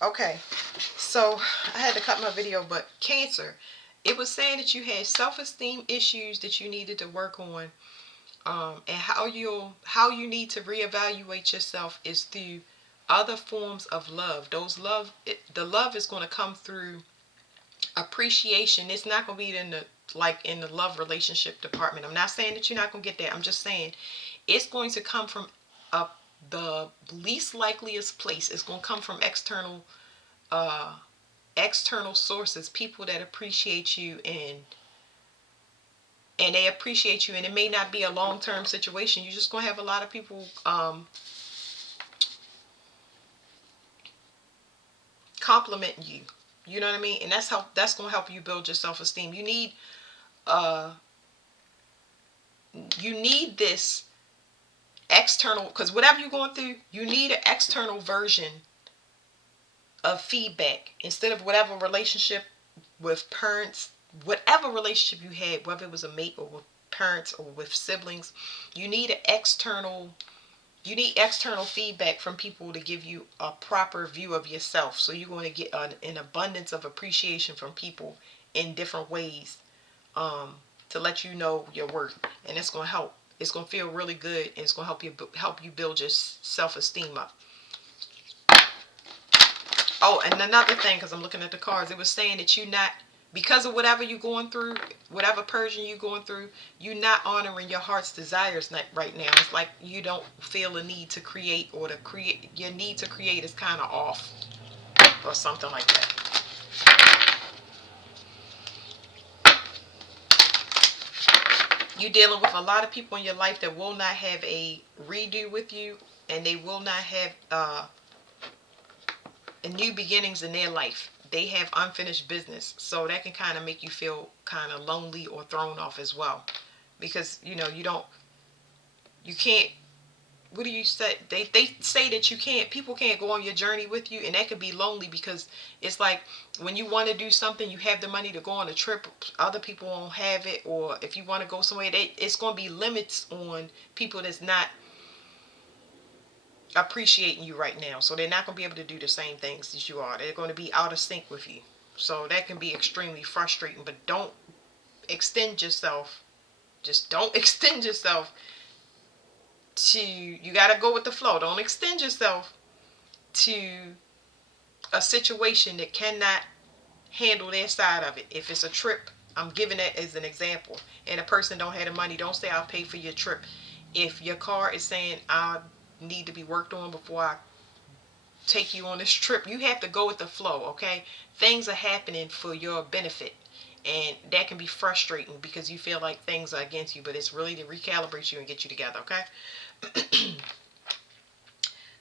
Okay, so I had to cut my video, but Cancer, it was saying that you had self-esteem issues that you needed to work on, and how you need to reevaluate yourself is through other forms of love. The love is going to come through appreciation. It's not going to be in the like in the love relationship department. I'm not saying that you're not going to get that. I'm just saying it's going to come from uh, the least likeliest place. It's going to come from uh, external sources, people that appreciate you, and they appreciate you, and it may not be a long-term situation. You're just going to have a lot of people complimenting you. You know what I mean? And that's going to help you build your self-esteem. Uh you need this external, because whatever you're going through, you need an external version of feedback instead of whatever relationship with parents, whatever relationship you had, whether it was a mate or with parents or with siblings. You need external feedback from people to give you a proper view of yourself. So you're going to get an abundance of appreciation from people in different ways, um, to let you know your worth, and it's going to help. It's going to feel really good, and it's going to help you build your self-esteem up. Oh, and another thing, because I'm looking at the cards, it was saying that you not, because of whatever you're going through, whatever purging you're going through, you're not honoring your heart's desires right now. It's like you don't feel a need to create, or to create, your need to create is kind of off, or something like that. You're dealing with a lot of people in your life that will not have a redo with you, and they will not have new beginnings in their life. They have unfinished business, so that can kind of make you feel kind of lonely or thrown off as well, because you can't. What do you say? They say that you can't. People can't go on your journey with you, and that could be lonely, because it's like when you want to do something, you have the money to go on a trip. Other people won't have it, or if you want to go somewhere, it's going to be limits on people that's not appreciating you right now. So they're not going to be able to do the same things as you are. They're going to be out of sync with you. So that can be extremely frustrating. But don't extend yourself. Just don't extend yourself you got to go with the flow. Don't extend yourself to a situation that cannot handle their side of it. If it's a trip, I'm giving that as an example, and a person don't have the money, don't say I'll pay for your trip. If your car is saying I need to be worked on before I take you on this trip, you have to go with the flow. Okay, things are happening for your benefit, and that can be frustrating because you feel like things are against you, but it's really to recalibrate you and get you together. Okay.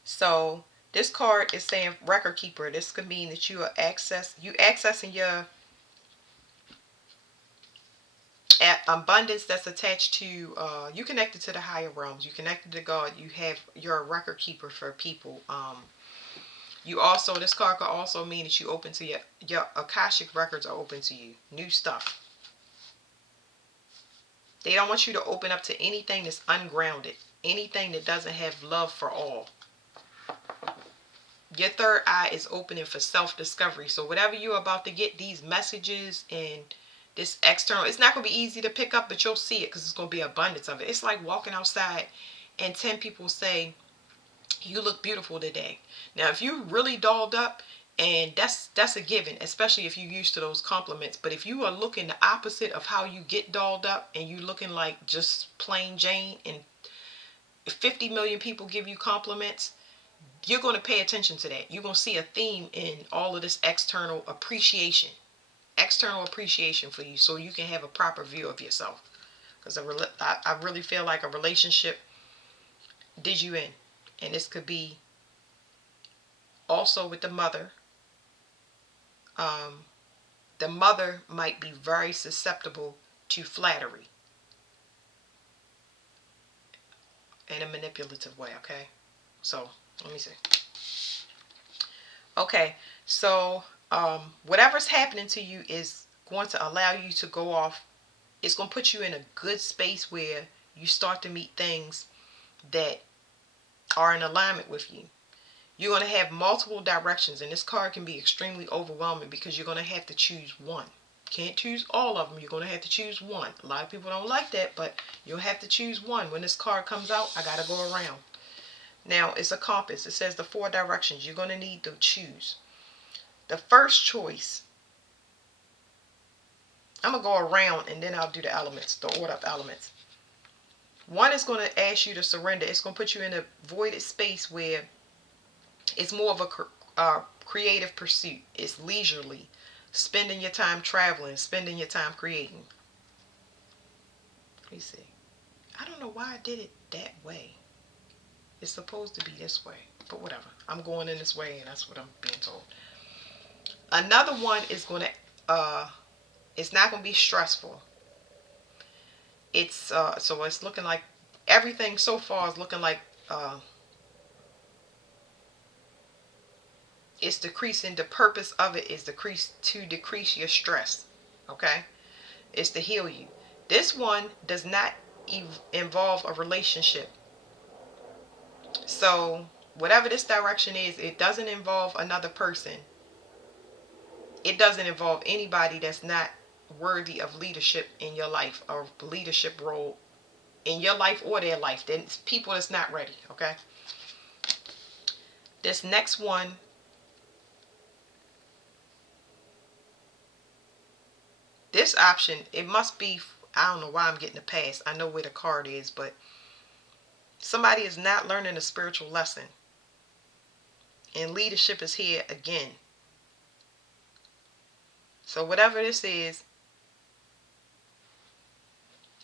So this card is saying record keeper. This could mean that you accessing your abundance that's attached to you connected to the higher realms. You connected to God. You're a record keeper for people. You also, this card could also mean that you open to your akashic records are open to you. New stuff. They don't want you to open up to anything that's ungrounded, anything that doesn't have love for all. Your third eye is opening for self-discovery. So whatever you're about to get, these messages and this external, it's not going to be easy to pick up, but you'll see it because it's going to be abundance of it. It's like walking outside and 10 people say, you look beautiful today. Now, if you really dolled up, and that's a given, especially if you're used to those compliments. But if you are looking the opposite of how you get dolled up, and you looking like just plain Jane, and 50 million people give you compliments, you're going to pay attention to that. You're going to see a theme in all of this external appreciation for you, so you can have a proper view of yourself. Because I really feel like a relationship did you in. And this could be also with the mother. Um, the mother might be very susceptible to flattery in a manipulative way, okay? So, let me see. Okay, so whatever's happening to you is going to allow you to go off. It's going to put you in a good space where you start to meet things that are in alignment with you. You're going to have multiple directions, and this card can be extremely overwhelming because you're going to have to choose one. Can't choose all of them. You're going to have to choose one. A lot of people don't like that, but you'll have to choose one. When this card comes out, I got to go around. Now, it's a compass. It says the 4 directions. You're going to need to choose. The first choice, I'm going to go around and then I'll do the elements, the order of elements. 1 is going to ask you to surrender. It's going to put you in a voided space where it's more of a creative pursuit. It's leisurely. Spending your time traveling, spending your time creating. Let me see. I don't know why I did it that way. It's supposed to be this way, but whatever. I'm going in this way, and that's what I'm being told. Another one is going to, it's not going to be stressful. It's, so it's looking like, everything so far is looking like, it's decreasing. The purpose of it is to decrease your stress. Okay? It's to heal you. This one does not involve a relationship. So whatever this direction is, it doesn't involve another person. It doesn't involve anybody that's not worthy of leadership in your life, or leadership role in your life or their life. Then it's people that's not ready. Okay? This next one, this option, it must be, I don't know why I'm getting a pass. I know where the card is, but somebody is not learning a spiritual lesson. And leadership is here again. So whatever this is,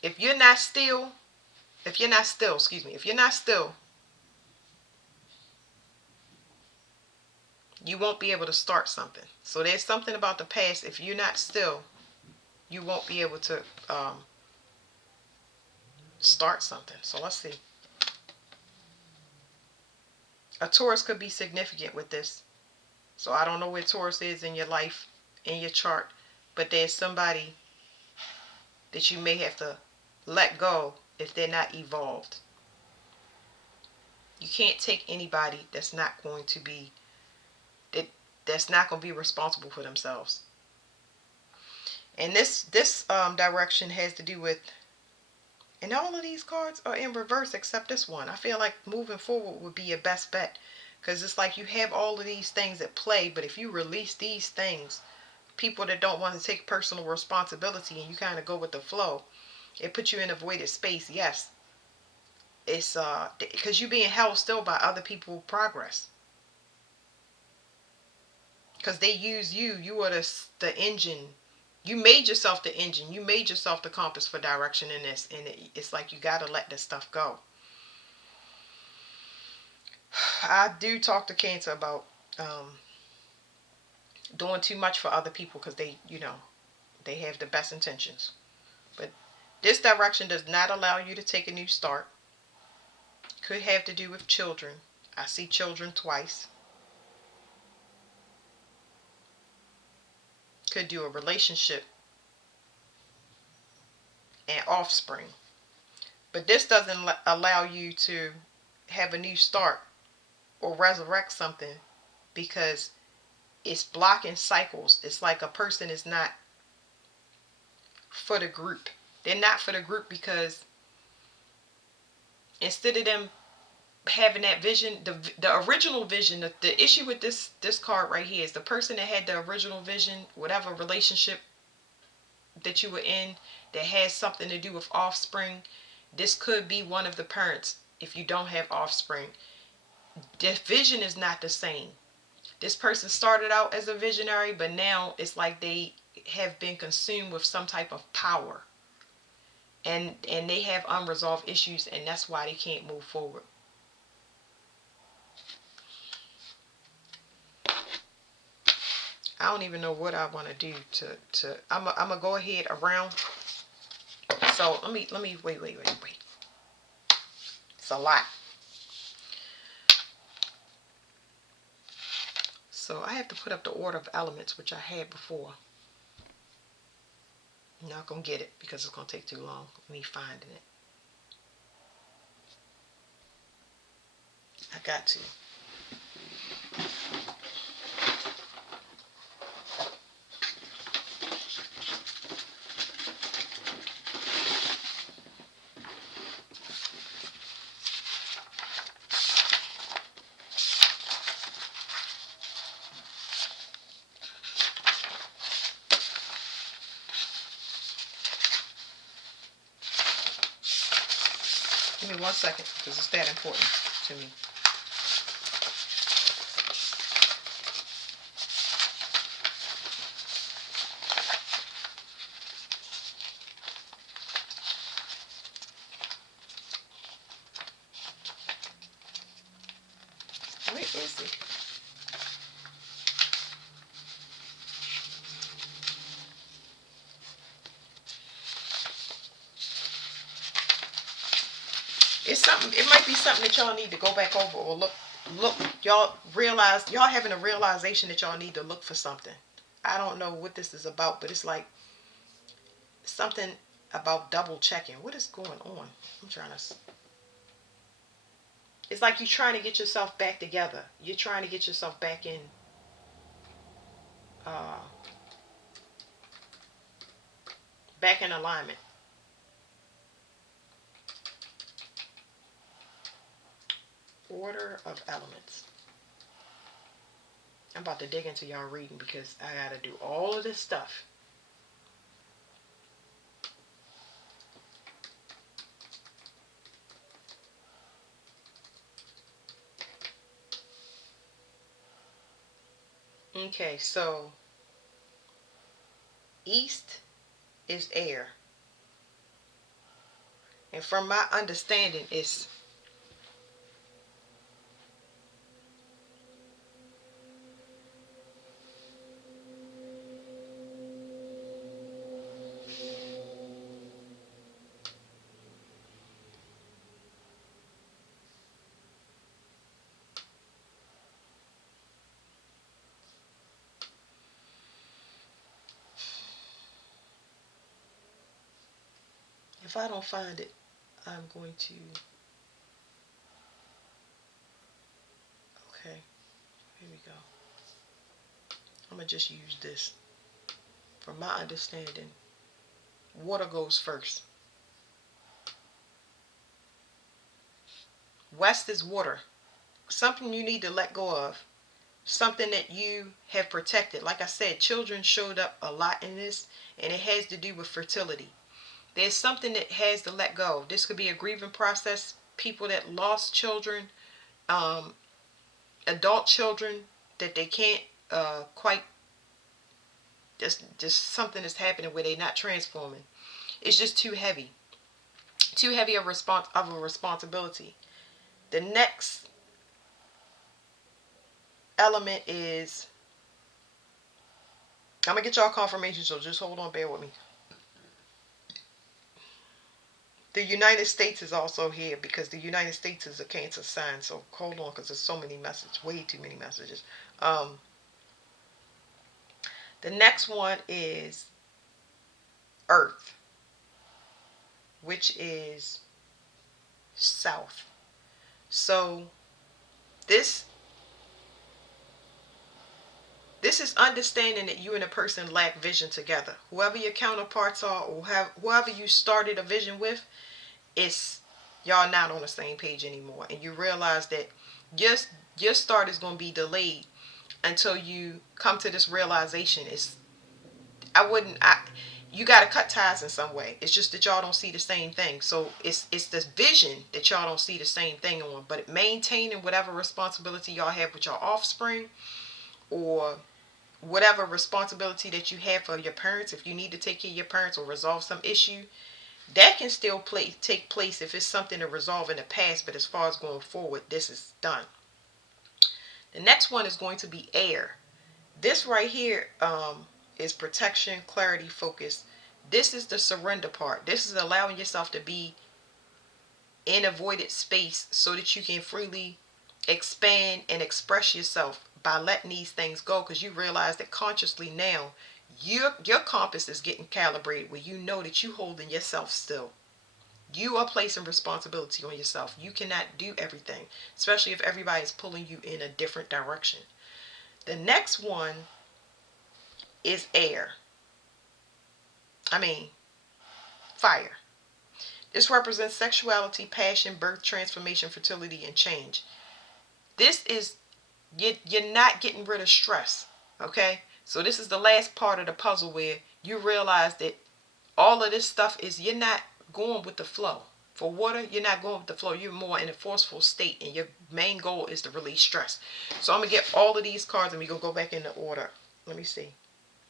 if you're not still, you won't be able to start something. So there's something about the past. If you're not still, you won't be able to start something. So let's see. A Taurus could be significant with this. So I don't know where Taurus is in your life, in your chart, but there's somebody that you may have to let go if they're not evolved. You can't take anybody that's not going to be responsible for themselves. And this direction has to do with, and all of these cards are in reverse except this one. I feel like moving forward would be your best bet, because it's like you have all of these things at play, but if you release these things, people that don't want to take personal responsibility and you kind of go with the flow, it puts you in a voided space. Yes, it's because you're being held still by other people's progress, because they use you. You are the engine. You made yourself the engine. You made yourself the compass for direction in this, and it's like you got to let this stuff go. I do talk to Cancer about doing too much for other people, because they have the best intentions. But this direction does not allow you to take a new start. Could have to do with children. I see children twice. Could do a relationship and offspring. But this doesn't allow you to have a new start or resurrect something, because it's blocking cycles. It's like a person is not for the group. They're not for the group because instead of them having that vision, the original vision, the issue with this card right here is the person that had the original vision, whatever relationship that you were in that has something to do with offspring. This could be one of the parents if you don't have offspring. The vision is not the same. This person started out as a visionary, but now it's like they have been consumed with some type of power. And they have unresolved issues, and that's why they can't move forward. I don't even know what I want to do to I'm gonna go ahead around. So let me wait. It's a lot. So I have to put up the order of elements, which I had before. I'm not gonna get it because it's gonna take too long me finding it. I got to. Give me 1 second because it's that important to me. Where is it? It's something. It might be something that y'all need to go back over or look. Y'all realize y'all having a realization that y'all need to look for something. I don't know what this is about, but it's like something about double checking. What is going on? I'm trying to. It's like you're trying to get yourself back together. You're trying to get yourself back in. Uh, Back in alignment. Order of elements. I'm about to dig into y'all reading because I gotta do all of this stuff. Okay, so east is air. And from my understanding, it's if I don't find it, I'm going to. Okay, here we go. I'm gonna just use this. From my understanding, water goes first. West is water. Something you need to let go of. Something that you have protected. Like I said, children showed up a lot in this, and it has to do with fertility. There's something that has to let go. This could be a grieving process. People that lost children, um, adult children that they can't quite. Just something that's happening where they're not transforming. It's just too heavy of a responsibility. The next element is, I'm gonna get y'all confirmation, so just hold on, bear with me. The United States is also here because the United States is a Cancer sign. So hold on, because there's so many messages, way too many messages. The next one is Earth, which is south. So this this is understanding that you and a person lack vision together. Whoever your counterparts are, or whoever you started a vision with, it's y'all not on the same page anymore, and you realize that just your start is going to be delayed until you come to this realization. It's I wouldn't I You got to cut ties in some way. It's just that y'all don't see the same thing. So it's this vision that y'all don't see the same thing on. But maintaining whatever responsibility y'all have with your offspring, or whatever responsibility that you have for your parents, if you need to take care of your parents or resolve some issue, that can still take place if it's something to resolve in the past. But as far as going forward, this is done. The next one is going to be air. This right here is protection, clarity, focus. This is the surrender part. This is allowing yourself to be in avoided space so that you can freely expand and express yourself by letting these things go, because you realize that consciously now your compass is getting calibrated where you know that you holding yourself still. You are placing responsibility on yourself. You cannot do everything, especially if everybody is pulling you in a different direction. The next one is air. I mean, fire. This represents sexuality, passion, birth, transformation, fertility, and change. This is, you're not getting rid of stress. Okay? So this is the last part of the puzzle where you realize that all of this stuff is, you're not going with the flow. For water, you're not going with the flow. You're more in a forceful state, and your main goal is to release stress. So I'm going to get all of these cards, and we're going to go back in the order. Let me see.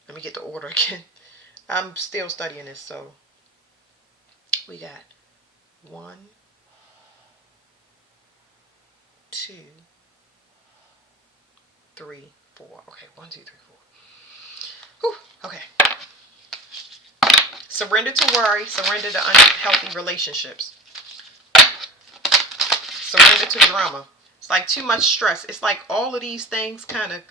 Let me get the order again. I'm still studying this, so we got 1, 2, 3, 4. Okay, 1, 2, 3, 4. Whew. Okay. Surrender to worry. Surrender to unhealthy relationships. Surrender to drama. It's like too much stress. It's like all of these things kind of,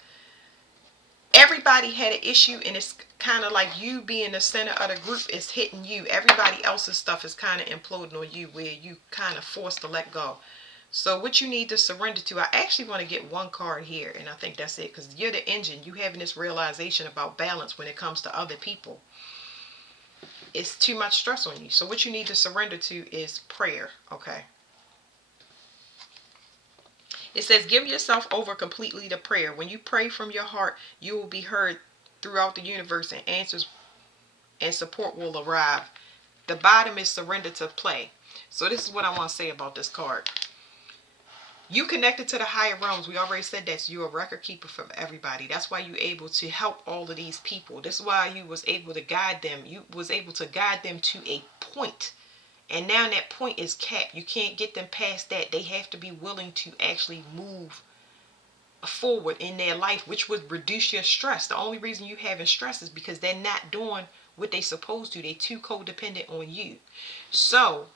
everybody had an issue, and it's kind of like you being the center of the group is hitting you. Everybody else's stuff is kind of imploding on you, where you kind of forced to let go. So what you need to surrender to, I actually want to get one card here, and I think that's it, because you're the engine. You having this realization about balance when it comes to other people. It's too much stress on you. So what you need to surrender to is prayer, okay? It says, give yourself over completely to prayer. When you pray from your heart, you will be heard throughout the universe, and answers and support will arrive. The bottom is surrender to play. So this is what I want to say about this card. You connected to the higher realms. We already said that. So you're a record keeper for everybody. That's why you're able to help all of these people. This is why you was able to guide them. You was able to guide them to a point. And now that point is capped. You can't get them past that. They have to be willing to actually move forward in their life, which would reduce your stress. The only reason you having stress is because they're not doing what they supposed to. They too codependent on you. So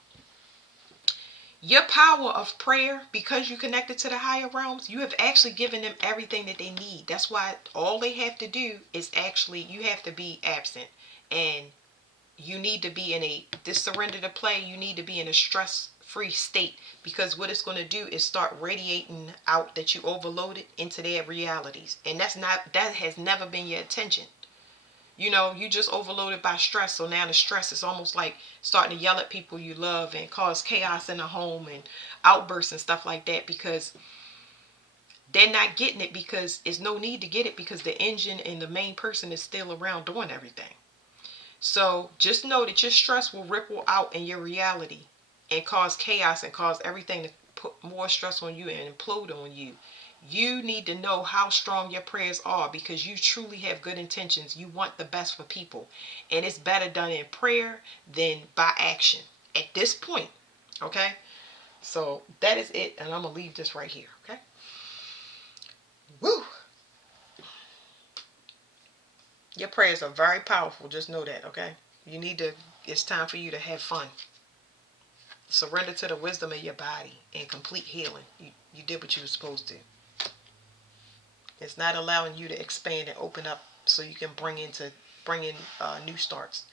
your power of prayer, because you connected to the higher realms, you have actually given them everything that they need. That's why all they have to do is actually, you have to be absent, and you need to be in this surrender to play, you need to be in a stress-free state, because what it's going to do is start radiating out that you overloaded into their realities. And that has never been your intention. You know, you just overloaded by stress. So now the stress is almost like starting to yell at people you love and cause chaos in the home and outbursts and stuff like that, because they're not getting it, because there's no need to get it, because the engine and the main person is still around doing everything. So just know that your stress will ripple out in your reality and cause chaos and cause everything to put more stress on you and implode on you. You need to know how strong your prayers are, because you truly have good intentions. You want the best for people. And it's better done in prayer than by action at this point. Okay? So that is it. And I'm going to leave this right here. Okay? Woo! Your prayers are very powerful. Just know that. Okay? It's time for you to have fun. Surrender to the wisdom of your body and complete healing. You did what you were supposed to. It's not allowing you to expand and open up so you can bring in new starts.